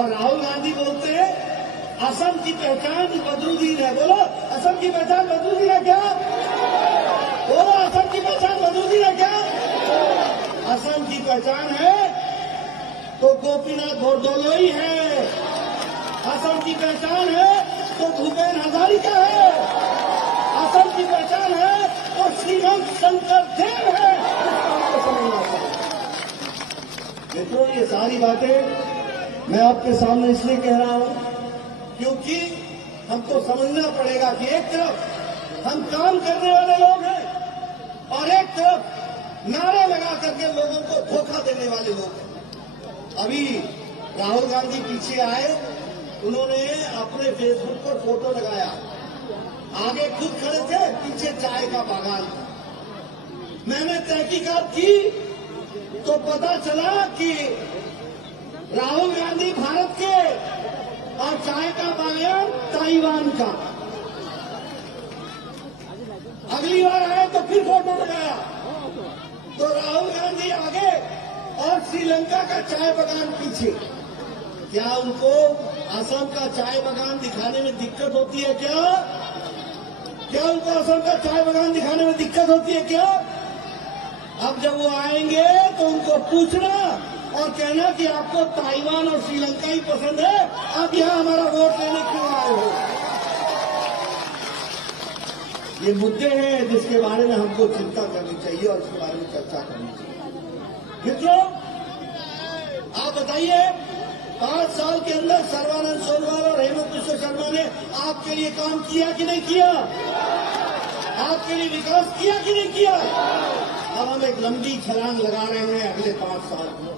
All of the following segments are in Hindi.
और राहुल गांधी बोलते हैं असम की पहचान बदरुद्दीन है। बोलो असम की पहचान बदरुद्दीन है क्या? बोलो असम की पहचान बदरुद्दीन है क्या? असम की पहचान है तो गोपीनाथ बोरदोलोई है। असम की पहचान है तो भूपेन हजारिका है। असम की पहचान है तो श्रीमंत शंकर देव है। इसको समझना चाहिए। मित्रों, ये सारी बातें मैं आपके सामने इसलिए कह रहा हूं क्योंकि हमको समझना पड़ेगा कि एक तरफ हम काम करने वाले लोग हैं और एक तरफ नारा लगा करके लोगों को धोखा देने वाले लोग हैं। अभी राहुल गांधी पीछे आए, उन्होंने अपने फेसबुक पर फोटो लगाया, आगे खुद खड़े थे, पीछे चाय का बागान था। मैंने तहकीकात की तो पता चला कि राहुल गांधी भारत के और चाय का बागान ताइवान का। अगली बार आए तो फिर फोटो लगाया तो राहुल गांधी आगे और श्रीलंका का चाय बागान पीछे। क्या उनको असम का चाय बागान दिखाने में दिक्कत होती है क्या? क्या उनको असम का चाय बागान दिखाने में दिक्कत होती है क्या? अब जब वो आएंगे तो उनको पूछना और कहना कि आपको ताइवान और श्रीलंका ही पसंद है, आप यहां हमारा वोट लेने क्यों आए हो? ये मुद्दे हैं जिसके बारे में हमको चिंता करनी चाहिए और इसके बारे में चर्चा करनी चाहिए। मित्रों, आप बताइए, 5 साल के अंदर सर्बानंद सोनोवाल और हेमंत बिश्व शर्मा ने आपके लिए काम किया कि नहीं किया? आपके लिए विकास किया कि नहीं किया? अब हम एक लंबी छलांग लगा रहे हैं अगले 5 साल में,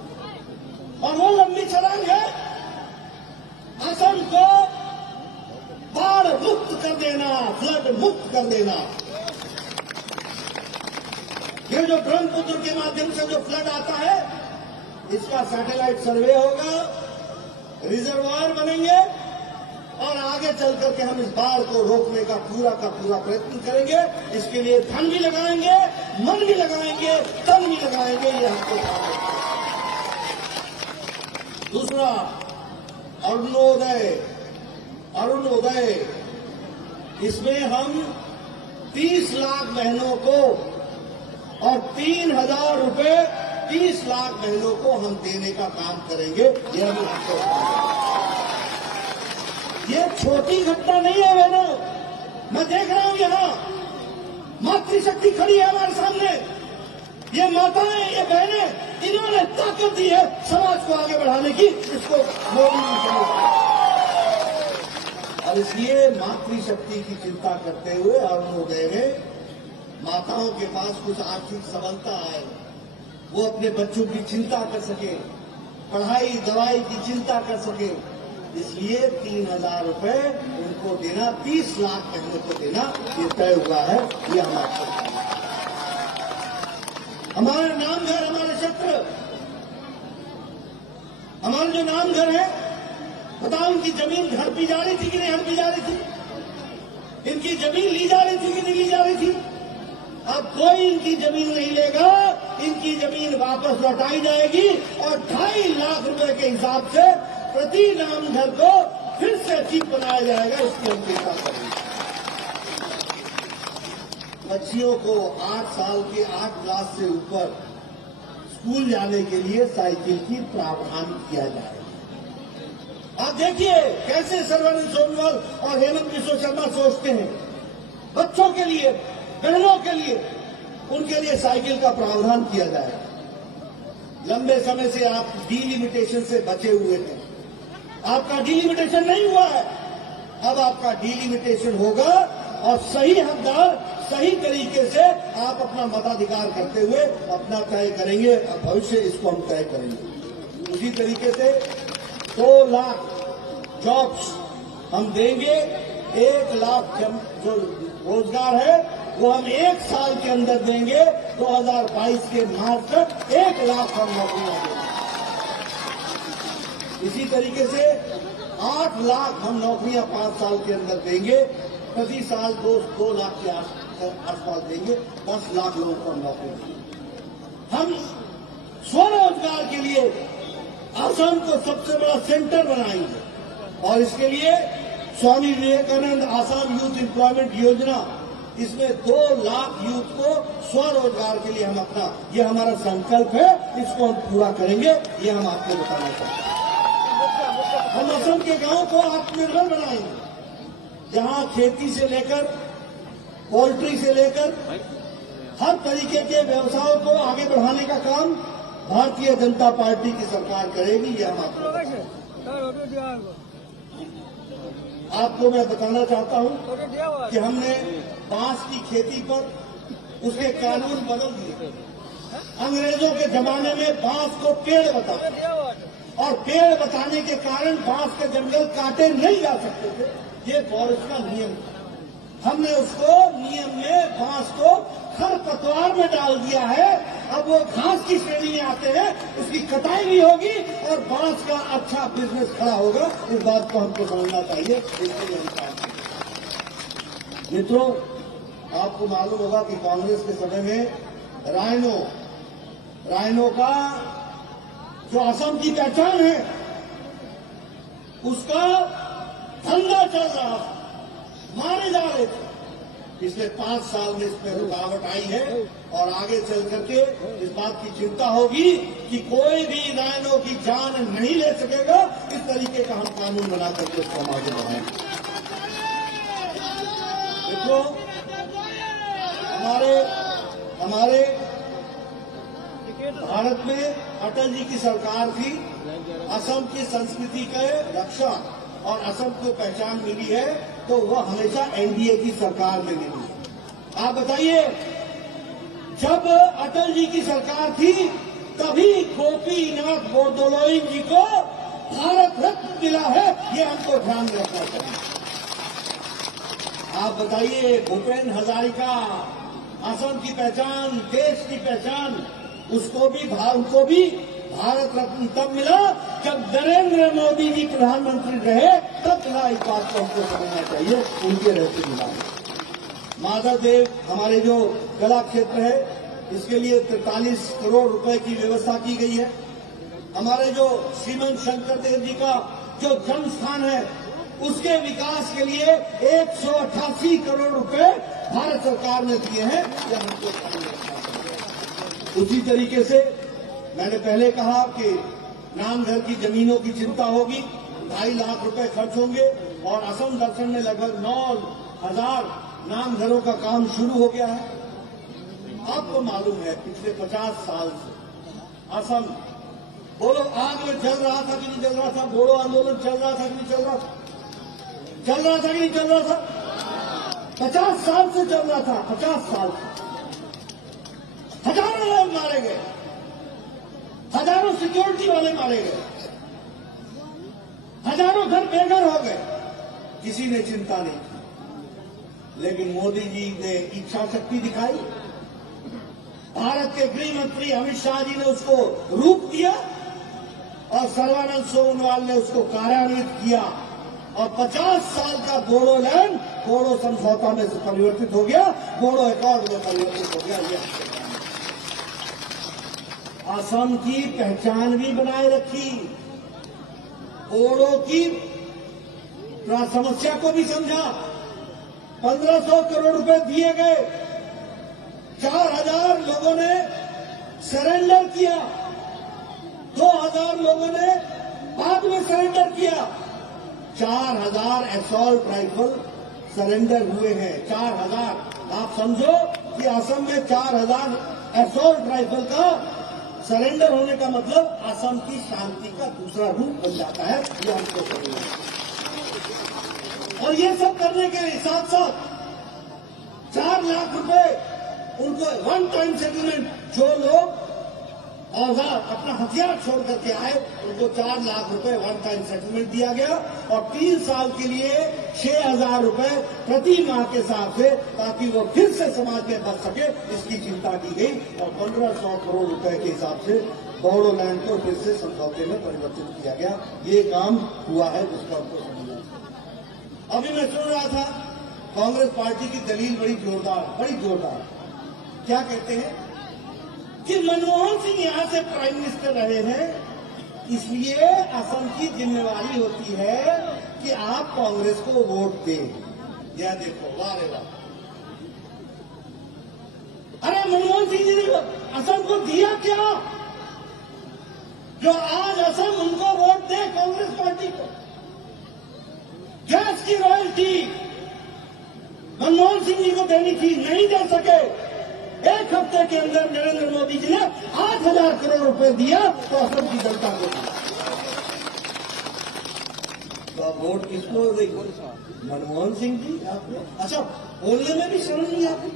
और वो लंबी छलांग है असम को बाढ़ मुक्त कर देना, फ्लड मुक्त कर देना। ये जो ब्रह्मपुत्र के माध्यम से जो फ्लड आता है, इसका सैटेलाइट सर्वे होगा, रिजर्वायर बनेंगे और आगे चल करके हम इस बाढ़ को रोकने का पूरा प्रयत्न करेंगे। इसके लिए धन भी लगाएंगे, मन भी लगाएंगे, तन भी लगाएंगे। ये हमको काम है। दूसरा, अरुणोदय, इसमें हम 30 लाख बहनों को और 3,000 रुपए 30 लाख बहनों को हम देने का काम करेंगे। यह भी हमको ये छोटी घटना नहीं है बहनों। मैं देख रहा हूं यहां मातृशक्ति खड़ी है हमारे सामने। ये माताएं, ये बहनें, इन्होंने ताकत दी है समाज को आगे बढ़ाने की। इसको मोदी जी समझते हैं और इसलिए मातृशक्ति की चिंता करते हुए अरुणोदय में माताओं के पास कुछ आर्थिक सबलता आए, वो अपने बच्चों की चिंता कर सके, पढ़ाई दवाई की चिंता कर सके। इसलिए 3,000 रुपए उनको देना, 30 लाख बहनों को देना, ये तय हुआ है। ये हमारे नामघर, हमारे क्षेत्र, हमारे जो नामघर है, बताओ इनकी जमीन हड़पी जा रही थी कि नहीं हड़पी जा रही थी? इनकी जमीन ली जा रही थी कि नहीं ली जा रही थी? अब कोई इनकी जमीन नहीं लेगा, इनकी जमीन वापस लौटाई जाएगी और 2.5 लाख रुपए के हिसाब से प्रति नामघर को फिर से चीफ बनाया जाएगा। इसकी हम चिंता करेंगे। बच्चियों को 8 साल के 8 क्लास से ऊपर स्कूल जाने के लिए साइकिल की प्रावधान किया जाएगा। आप देखिए कैसे सर्बानंद सोनोवाल और हेमंत बिश्व शर्मा सोचते हैं। बच्चों के लिए, बहनों के लिए, उनके लिए साइकिल का प्रावधान किया जाएगा। लंबे समय से आप डिलिमिटेशन से बचे हुए थे, आपका डिलिमिटेशन नहीं हुआ है, अब आपका डिलिमिटेशन होगा और सही हकदार सही तरीके से आप अपना मताधिकार करते हुए अपना तय करेंगे और भविष्य इसको हम तय करेंगे। उसी तरीके से 2 लाख जॉब्स हम देंगे। 1 लाख जो रोजगार है वो हम 1 साल के अंदर देंगे। 2022 के मार्च तक 1 लाख हम नौकरियां देंगे। इसी तरीके से 8 लाख हम नौकरियां 5 साल के अंदर देंगे। प्रति साल 2 लाख के आसपास देंगे। 10 लाख लोगों को हम नौकरी देंगे। हम स्वरोजगार के लिए असम को सबसे बड़ा सेंटर बनाएंगे और इसके लिए स्वामी विवेकानंद आसाम यूथ एम्प्लॉयमेंट योजना, इसमें 2 लाख यूथ को स्वरोजगार के लिए हम अपना, ये हमारा संकल्प है, इसको हम पूरा करेंगे, ये हम आपको बताना चाहते हैं। हम असम के गांव को आत्मनिर्भर बनाएंगे, जहां खेती से लेकर पोल्ट्री से लेकर हर तरीके के व्यवसायों को आगे बढ़ाने का काम भारतीय जनता पार्टी की सरकार करेगी। ये हम आपको मैं बताना चाहता हूं कि हमने बांस की खेती पर उसके कानून बदल दिए। अंग्रेजों के जमाने में बांस को पेड़ बताया और पेड़ बताने के कारण बांस के जंगल काटे नहीं जा सकते थे, ये फॉरेस्ट का नियम था। हमने उसको नियम में बांस को खरपतवार में डाल दिया है। अब वो घास की श्रेणी में आते हैं, उसकी कटाई भी होगी और बांस का अच्छा बिजनेस खड़ा होगा। इस बात को हमको समझना चाहिए। इसके लिए हम काम करेंगे। मित्रों, आपको मालूम होगा कि कांग्रेस के समय में राइनो का जो असम की पहचान है, उसका धंधा चल रहा था, मारे जा रहे थे। पिछले 5 साल में इसमें रुकावट आई है और आगे चल करके इस बात की चिंता होगी कि कोई भी राइनो की जान नहीं ले सकेगा। इस तरीके का हम कानून बना करके उसको हम आगे बढ़ाएंगे। मित्रों, हमारे भारत में अटल जी की सरकार थी। असम की संस्कृति के रक्षा और असम को पहचान मिली है, तो वह हमेशा एनडीए की सरकार में मिली है। आप बताइए, जब अटल जी की सरकार थी तभी गोपीनाथ बोरदोलोई जी को भारत रत्न मिला है, ये हमको ध्यान में रखना चाहिए। आप बताइए, भूपेन हजारिका, असम की पहचान, देश की पहचान, उनको भी भारत रत्न तब मिला जब नरेंद्र मोदी जी प्रधानमंत्री रहे, तब मिला। इस बात को हमको समझना चाहिए, उनके रहते मिला। माधव देव, हमारे जो कला क्षेत्र है, इसके लिए 43 करोड़ रुपए की व्यवस्था की गई है। हमारे जो श्रीमंत शंकर देव जी का जो जन्म स्थान है, उसके विकास के लिए 188 करोड़ रुपए भारत सरकार ने दिए हैं। यह हमको समझना चाहिए। उसी तरीके से मैंने पहले कहा कि नामघर की जमीनों की चिंता होगी, 2.5 लाख रुपए खर्च होंगे और असम दर्शन में लगभग 9,000 नामघरों का काम शुरू हो गया है। आपको मालूम है, पिछले 50 साल से असम बोलो आग में जल रहा था कि नहीं जल रहा था, बोलो आंदोलन चल रहा था कि नहीं चल रहा था, चल रहा था कि नहीं चल रहा था, 50 साल से चल रहा था। 50 साल से हजारों लोग मारे गए, हजारों सिक्योरिटी वाले मारे गए, हजारों घर बेघर हो गए, किसी ने चिंता नहीं की। लेकिन मोदी जी ने इच्छा शक्ति दिखाई, भारत के गृह मंत्री अमित शाह जी ने उसको रूप दिया और सर्बानंद सोनोवाल ने उसको कार्यान्वित किया और 50 साल का बोडोलैंड बोडो समझौता में से परिवर्तित हो गया, बोडो अकॉर्ड में परिवर्तित हो गया। यह असम की पहचान भी बनाए रखी, बोडो की समस्या को भी समझा। 1500 करोड़ रुपए दिए गए, 4,000 लोगों ने सरेंडर किया, 2,000 लोगों ने बाद में सरेंडर किया। 4,000 असॉल्ट राइफल सरेंडर हुए हैं। 4,000। आप समझो कि असम में 4,000 असॉल्ट राइफल का सरेंडर होने का मतलब असम की शांति का दूसरा रूप बन जाता है। ये हमको समझना है। और ये सब करने के साथ साथ 4 लाख रुपए उनको वन टाइम सेटलमेंट, जो लोग औजार अपना हथियार छोड़ करके आए उनको 4 लाख रुपए वन टाइम सेटलमेंट दिया गया और 3 साल के लिए 6,000 रुपए प्रति माह के हिसाब से, ताकि वो फिर से समाज में बच सके, इसकी चिंता की गई और 1,500 करोड़ रुपए के हिसाब से बोडोलैंड को फिर से समझौते में परिवर्तित किया गया। ये काम हुआ है, जिसका हमको समझना है। अभी मैं सुन रहा था, कांग्रेस पार्टी की दलील बड़ी जोरदार। क्या कहते हैं कि मनमोहन सिंह यहां से प्राइम मिनिस्टर रहे हैं इसलिए असम की जिम्मेवारी होती है कि आप कांग्रेस को वोट दें। यह देखो, वाह रे वाह। अरे मनमोहन सिंह जी ने असम को दिया क्या, जो आज असम उनको वोट दे कांग्रेस पार्टी को? गैस की रॉयल्टी मनमोहन सिंह जी को देनी थी, नहीं दे सके। एक हफ्ते के अंदर नरेंद्र मोदी जी ने 8,000 करोड़ रुपए दिया तो असम की जनता को दिया। तो आप वोट किसको देंगे? मनमोहन सिंह जी आपने? अच्छा, बोलने में भी शर्म नहीं आती।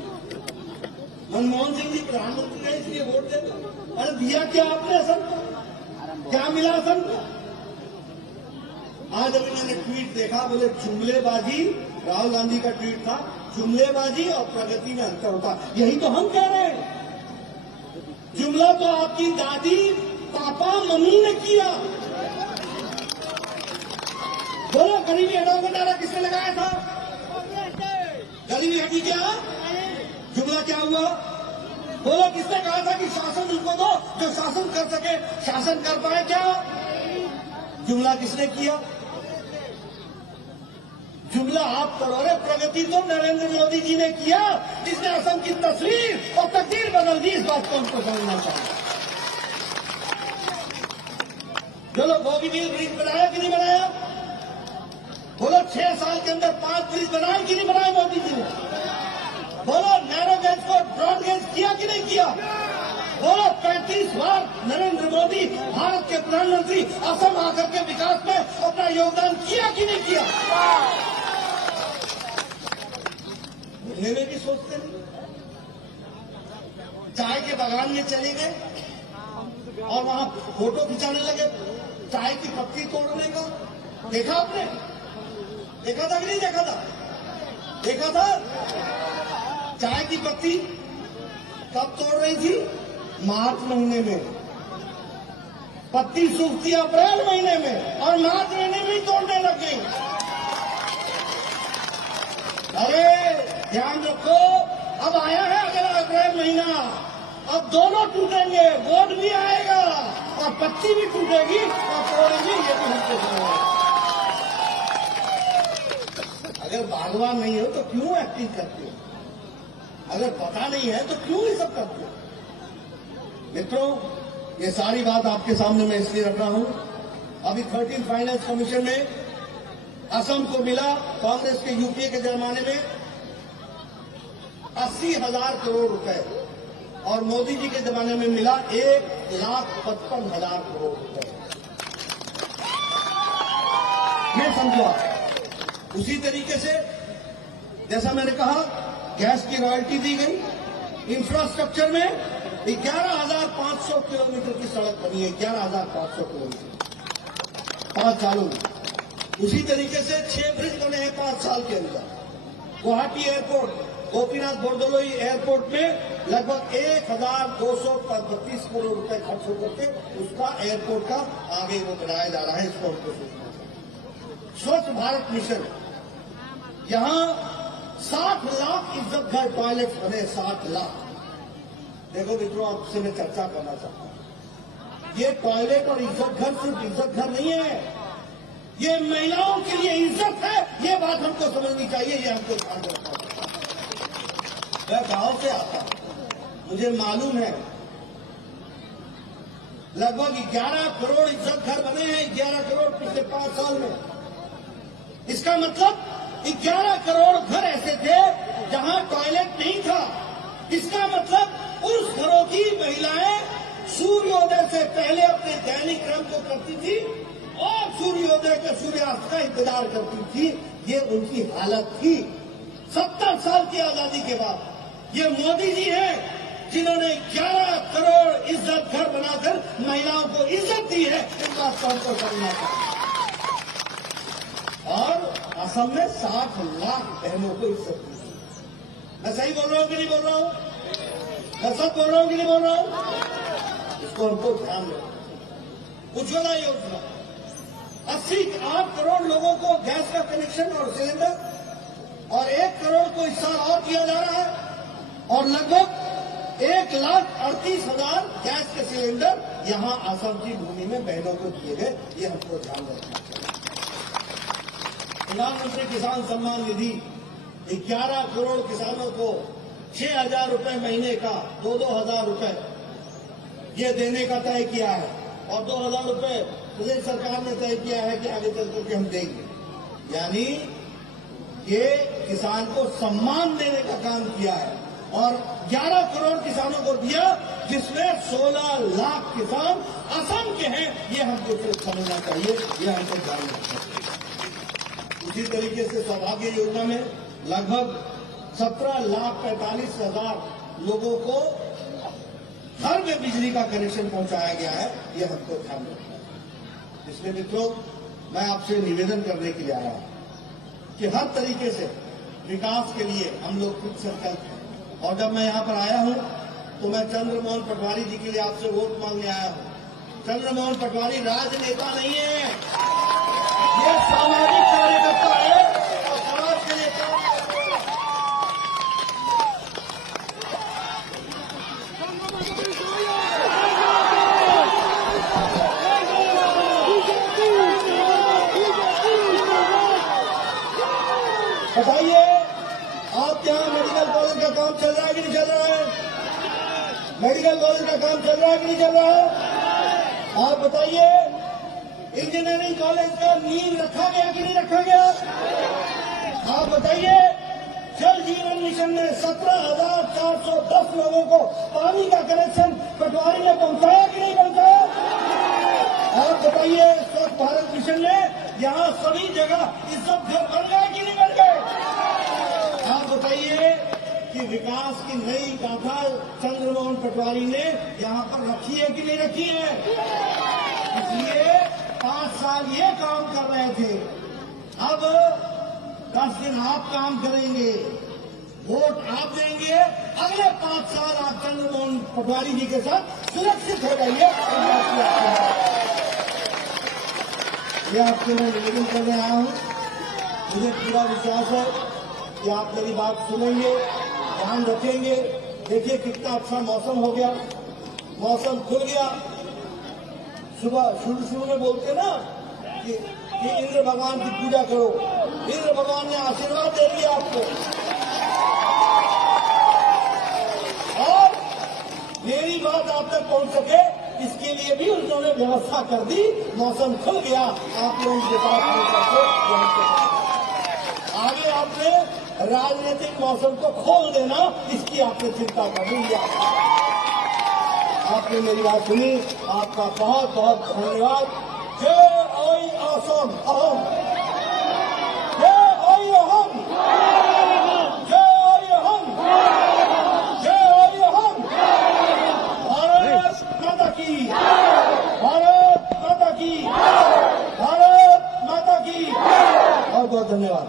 मनमोहन सिंह जी प्रधानमंत्री रहे इसलिए वोट देते। अरे दिया क्या आपने असम को? क्या मिला असम को? आज अभी मैंने ट्वीट देखा, बोले जुमलेबाजी, राहुल गांधी का ट्वीट था, जुमलेबाजी और प्रगति में अंतर होता। यही तो हम कह रहे हैं। जुमला तो आपकी दादी, पापा, मम्मी ने किया। बोलो, गरीबी हटाओ का नारा किसने लगाया था? गरीबी हटी क्या? जुमला क्या हुआ? बोलो, किसने कहा था कि शासन उनको दो जो शासन कर सके, शासन कर पाए क्या? जुमला किसने किया? जुमला आप करो। रे प्रगति तो नरेंद्र मोदी जी ने किया, जिसने असम की तस्वीर और तकदीर बदल दी। इस बात को हमको समझना चाहिए। चलो, बोगीबील ब्रिज बनाया कि नहीं बनाया? बोलो, 6 साल के अंदर 5 ब्रिज बनाए कि नहीं बनाए मोदी जी ने? बोलो, नैरो गेज को ब्रॉड गेज किया कि नहीं किया? बोलो, 35 बार नरेंद्र मोदी भारत के प्रधानमंत्री असम आकर के विकास में अपना योगदान किया कि नहीं किया? बोलने में भी सोचते नहीं। चाय के बागान में चले गए और वहां फोटो खिंचाने लगे चाय की पत्ती तोड़ने का। देखा आपने? देखा था कि नहीं देखा था? देखा था। चाय की पत्ती कब तोड़ रही थी? मार्च महीने में। पत्ती सूखती अप्रैल महीने में और मार्च महीने में ही तोड़ने लगे। अरे ध्यान रखो, अब आया है अगला अप्रैल महीना, अब दोनों टूटेंगे, वोट भी आएगा और पत्ती भी टूटेगी और तोड़ेंगे। ये भी हमको समझ। अगर बागवान नहीं हो तो क्यों एक्टिंग करते हो? अगर पता नहीं है तो क्यों ये सब करते हो? मित्रों, ये सारी बात आपके सामने मैं इसलिए रख रहा हूं। अभी 13 फाइनेंस कमीशन में असम को मिला, कांग्रेस के यूपीए के जमाने में 80,000 करोड़ रुपए और मोदी जी के जमाने में मिला 1,55,000 करोड़ रुपए। मैं समझा। उसी तरीके से जैसा मैंने कहा, गैस की रॉयल्टी दी गई, इंफ्रास्ट्रक्चर में 11,500 किलोमीटर की सड़क बनी है। 11,500 किलोमीटर 5 सालों में। उसी तरीके से 6 ब्रिज बने हैं 5 साल के अंदर। गुवाहाटी एयरपोर्ट, गोपीनाथ बोरदोलोई एयरपोर्ट में लगभग 1,232 करोड़ रुपए खर्च होकर के उसका एयरपोर्ट का आगे वो बनाया जा रहा है। इसको हमको सोचना चाहिए। स्वच्छ भारत मिशन, यहां 60 लाख इज्जत घर टॉयलेट बने। 60 लाख। देखो मित्रों, आपसे मैं चर्चा करना चाहता हूं। ये टॉयलेट और इज्जत घर सिर्फ इज्जत घर नहीं है, ये महिलाओं के लिए इज्जत है। ये बात हमको समझनी चाहिए, ये हमको ध्यान रखना चाहिए। मैं गांव से आता हूं, मुझे मालूम है लगभग 11 करोड़ इज्जत घर बने हैं। 11 करोड़ पिछले 5 साल में। इसका मतलब 11 करोड़ घर ऐसे थे जहां टॉयलेट नहीं था। इसका मतलब उस घरों की महिलाएं सूर्योदय से पहले अपने दैनिक क्रम को करती थी और सूर्योदय के सूर्यास्त का इंतजार करती थी। ये उनकी हालत थी। 70 साल की आजादी के बाद ये मोदी जी हैं जिन्होंने 11 करोड़ इज्जत घर बनाकर महिलाओं को इज्जत दी है। इस बात को हमको समझना चाहिए। और असम में 60 लाख बहनों को इज्जत दी। मैं सही बोल रहा हूं कि नहीं बोल रहा हूं? मैं सब बोल रहा हूं कि नहीं बोल रहा हूं? इसको हमको ध्यान रखना। उज्ज्वला योजना, 8 करोड़ लोगों को गैस का कनेक्शन और सिलेंडर और 1 करोड़ को इस साल और दिया जा रहा है और लगभग 1,38,000 गैस के सिलेंडर यहाँ असम की भूमि में बहनों को दिए गए। ये हमको ध्यान रखना चाहिए। प्रधानमंत्री किसान सम्मान निधि 11 करोड़ किसानों को 6,000 रुपए महीने का 2,000 रुपए ये देने का तय किया है और 2,000 रुपए प्रदेश सरकार ने तय किया है कि आगे चल करके हम देंगे। यानी ये किसान को सम्मान देने का काम किया है और 11 करोड़ किसानों को दिया, जिसमें 16 लाख किसान असम के हैं। ये हमको सिर्फ समझना चाहिए, ये हमको ध्यान रखना चाहिए। उसी तरीके से सौभाग्य योजना में लगभग 17,45,000 लोगों को घर में बिजली का कनेक्शन पहुंचाया गया है। ये हमको ध्यान रखना है। इसलिए मित्रों, मैं आपसे निवेदन करने के लिए आया हूं कि हर तरीके से विकास के लिए हम लोग खुद संकल्प हैं। और जब मैं यहाँ पर आया हूँ तो मैं चंद्रमोहन पटवारी जी के लिए आपसे वोट मांगने आया हूँ। चंद्रमोहन पटवारी राजनेता नहीं है, ये सामाजिक कार्यकर्ता है और समाज के लिए काम करता है। बताइए, आपके यहाँ मेडिकल कॉलेज का काम चल रहा है कि नहीं चल रहा है? मेडिकल कॉलेज का काम चल रहा है कि नहीं चल रहा है? आप बताइए, इंजीनियरिंग कॉलेज का नींव रखा गया कि नहीं रखा गया? आप बताइए, जल जीवन मिशन में 17,410 लोगों को पानी का कनेक्शन पटवारी ने पहुंचाया कि नहीं पहुंचाया? आप बताइए, स्वच्छ भारत मिशन में यहाँ सभी जगह इज्जत घर बन गए कि नहीं बन गए? आप बताइए कि विकास की नई गाथा चंद्रमोहन पटवारी ने यहाँ पर रखी है कि नहीं रखी है? इसलिए 5 साल ये काम कर रहे थे, अब 10 दिन आप काम करेंगे, वोट आप देंगे, अगले 5 साल आप चंद्रमोहन पटवारी जी के साथ सुरक्षित हो जाइए। ये आपसे मैं निवेदन करने आया हूँ। मुझे पूरा विश्वास है कि आप मेरी बात सुनेंगे, ध्यान रखेंगे। देखिए कितना अच्छा मौसम हो गया, मौसम खुल गया। सुबह शुरू में बोलते ना कि इंद्र भगवान की पूजा करो, इंद्र भगवान ने आशीर्वाद दे दिया आपको और मेरी बात आप तक पहुंच सके इसके लिए भी उन्होंने व्यवस्था कर दी। मौसम खुल गया, आप लोगों के साथ आगे आपने राजनीतिक मौसम को खोल देना, इसकी आपने चिंता करनी है। आपने मेरी बात सुनी, आपका बहुत बहुत धन्यवाद। जय आई असम अहम, जय आई अहम, जय आई अहम, जय आई अहम। भारत माता की, भारत माता की, भारत माता की। बहुत बहुत धन्यवाद।